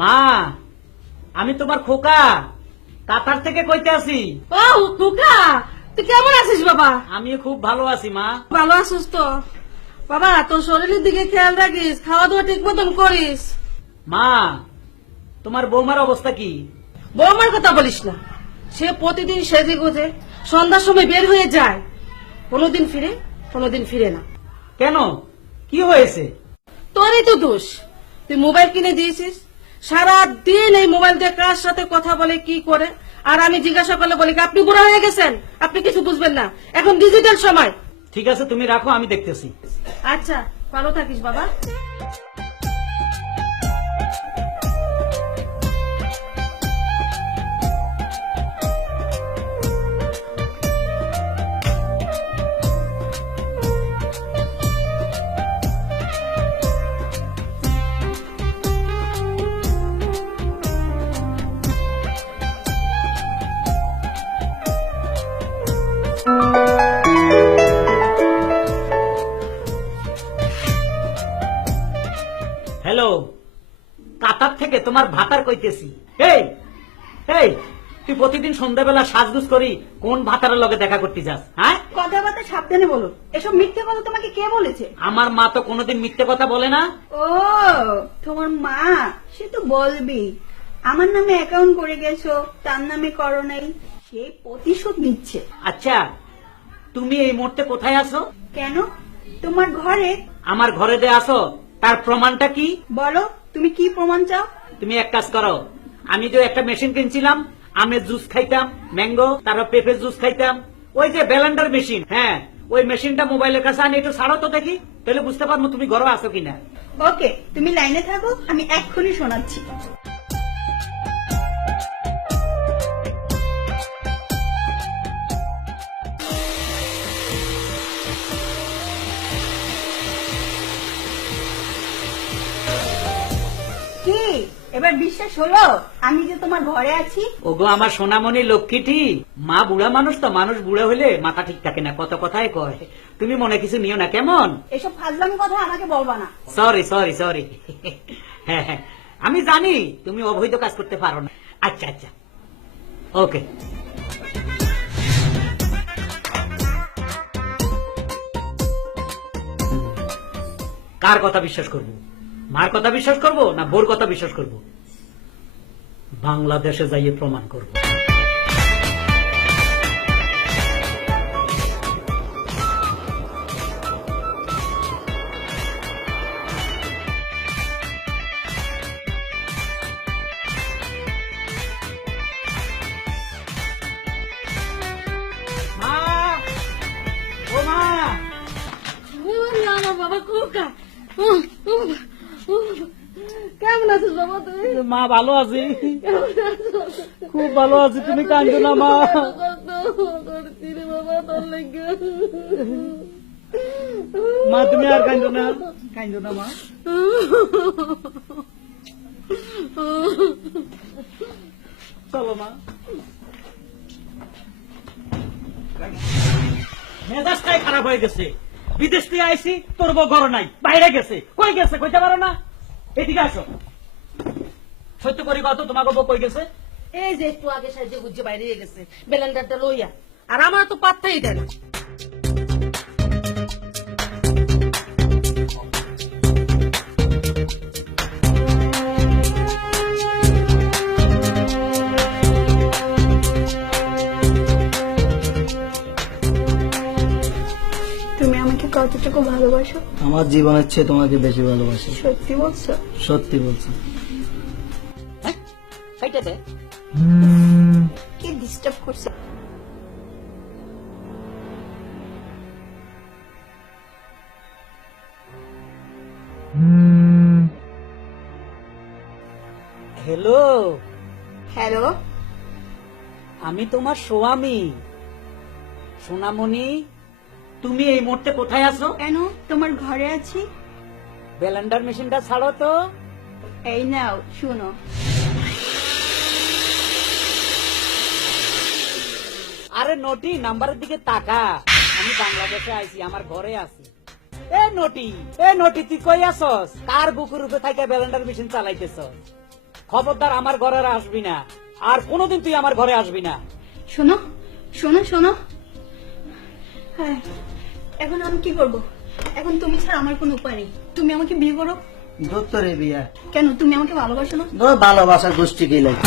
মা, আমি তোমার খোকা কাতার থেকে কইতে আছি। ও খোকা, তুই কেমন আছিস বাবা? আমি খুব ভালো আছি মা। ভালো আছিস তো? বাবা তোর শরীরের দিকে খেয়াল রাখিস, খাওয়া দাওয়া ঠিক মতন করিস। মা, তোমার বৌমার অবস্থা কি? বৌমার কথা বলিস না, সে প্রতিদিন সেজে গুজে সন্ধ্যার সময় বের হয়ে যায়, কোনোদিন ফিরে কোনোদিন ফিরে না। কেন, কি হয়েছে? তোরই তো দোষ, তুই মোবাইল কিনে দিয়েছিস, সারা দিন এই মোবাইল দিয়ে কার সাথে কথা বলে কি করে, আর আমি জিজ্ঞাসা করলে বলি কি, আপনি বুড়া হয়ে গেছেন, আপনি কিছু বুঝবেন না, এখন ডিজিটাল সময়। ঠিক আছে, তুমি রাখো, আমি দেখতেছি। আচ্ছা, ভালো থাকিস বাবা। হ্যালো, কাতার থেকে তোমার ভাতার কইতেছি। এই এই, তুই প্রতিদিন সন্ধ্যাবেলা সাজগুজ করি কোন ভাতারের লগে দেখা করতে যাস? হ্যাঁ, কথাবার্তা সাবধানে বলো, এসব মিথ্যে কথা তোমাকে কে বলেছে? আমার মা তো কোনোদিন মিথ্যে কথা বলে না। ও তোমার মা, সে তো বলবি আমার নামে অ্যাকাউন্ট করে গেছো, তার নামে করো নাই, সে প্রতিশোধ নিচ্ছে। আচ্ছা, তুমি এই মুহূর্তে কোথায় আছো? কেন, তোমার ঘরে। আমার ঘরে যে আসো, তার প্রমাণটা কি? বলো, তুমি কি প্রমাণ চাও? তুমি এক কাজ করো, আমি যে একটা মেশিন কিনছিলাম, আমের জুস খাইতাম, ম্যাঙ্গো, তারপর পেঁপের জুস খাইতাম, ওই যে ব্লেন্ডার মেশিন, হ্যাঁ ওই মেশিনটা মোবাইলের কাছে আনি, একটু ছাড়ো তো দেখি, তাহলে বুঝতে পারবো তুমি ঘরে আছো কিনা। ওকে, তুমি লাইনে থাকো, আমি এক্ষুনি শোনাচ্ছি। কি এবার বিশ্বাস হলো আমি যে তোমার ঘরে আছি? ওগো আমার সোনামণি লক্ষ্মীটি, মা বুড়া মানুষ তো, মানুষ বুড়া হইলে মাথা ঠিক থাকে না, কত কথাই কয়, তুমি মনে কিছু নিও না কেমন? এসব ফাজলামি কথা আমাকে বলবা না। সরি সরি সরি, হ্যাঁ হ্যাঁ, আমি জানি তুমি অবৈধ কাজ করতে পারো না। আচ্ছা আচ্ছা, ওকে। কার কথা বিশ্বাস করব? মার কথা বিশ্বাস করব না বোর কথা বিশ্বাস করব? বাংলাদেশে যাইয়ে প্রমাণ করব। মা, ও মা, আমার বাবা খোকা, কেমন আছিস বাবা তুই? মা ভালো আছি, খুব ভালো আছি, তুমি কাঁদো না মা। মা তুমি আর কাঁদো না, কাঁদো না মা। চলো মা। মেজাজটাই খারাপ হয়ে গেছে, বিদেশ থেকে আইসি, তোর বউ ঘর নাই, বাইরে গেছে, কই গেছে কইতে পারো না? এদিকে আসো, সত্য করি কত, তোমাকে বউ কই গেছে? এই যে একটু আগে সাহায্য গুজ্জে বাইরে গেছে ব্লেন্ডারটা লইয়া, আর আমার তো পাত্তাই দেয় না। তুমি আমাকে কতটুকু ভালোবাসো? আমার জীবনের চেয়ে তোমাকে বেশি ভালোবাসি। সত্যি বলছো? সত্যি বলছি। কাইটা দে। কি ডিস্টার্ব করছে? হ্যালো, হ্যালো, আমি তোমার স্বামী সোনামণি, তুমি এই মুহূর্তে কোথায় আছো? কেন, তোমার ঘরে আছি। ব্লেন্ডার মেশিনটা ছাড়ো তো। এই নাও শুনো। আরে নটি, নাম্বারের দিকে তাকা, আমি বাংলাদেশে আইছি, আমার ঘরে আছি। এ নটি, তুই কই আসস? কার বুকুর উপরে থাইকা ব্লেন্ডার মেশিন চালাইতেছস? খবরদার আমার ঘরে আর আসবি না, আর কোনোদিন তুই আমার ঘরে আসবি না। শোনো শোনো শোনো, হ্যাঁ, এখন আমি কি করব? এখন তুমি ছাড়া আমার কোনো উপায় নেই। তুমি আমাকে বিয়ে করো। দোত্তরে বিয়া কেন, তুমি আমাকে ভালোবাসো না? ভালোবাসার গোষ্ঠী কি লাগে?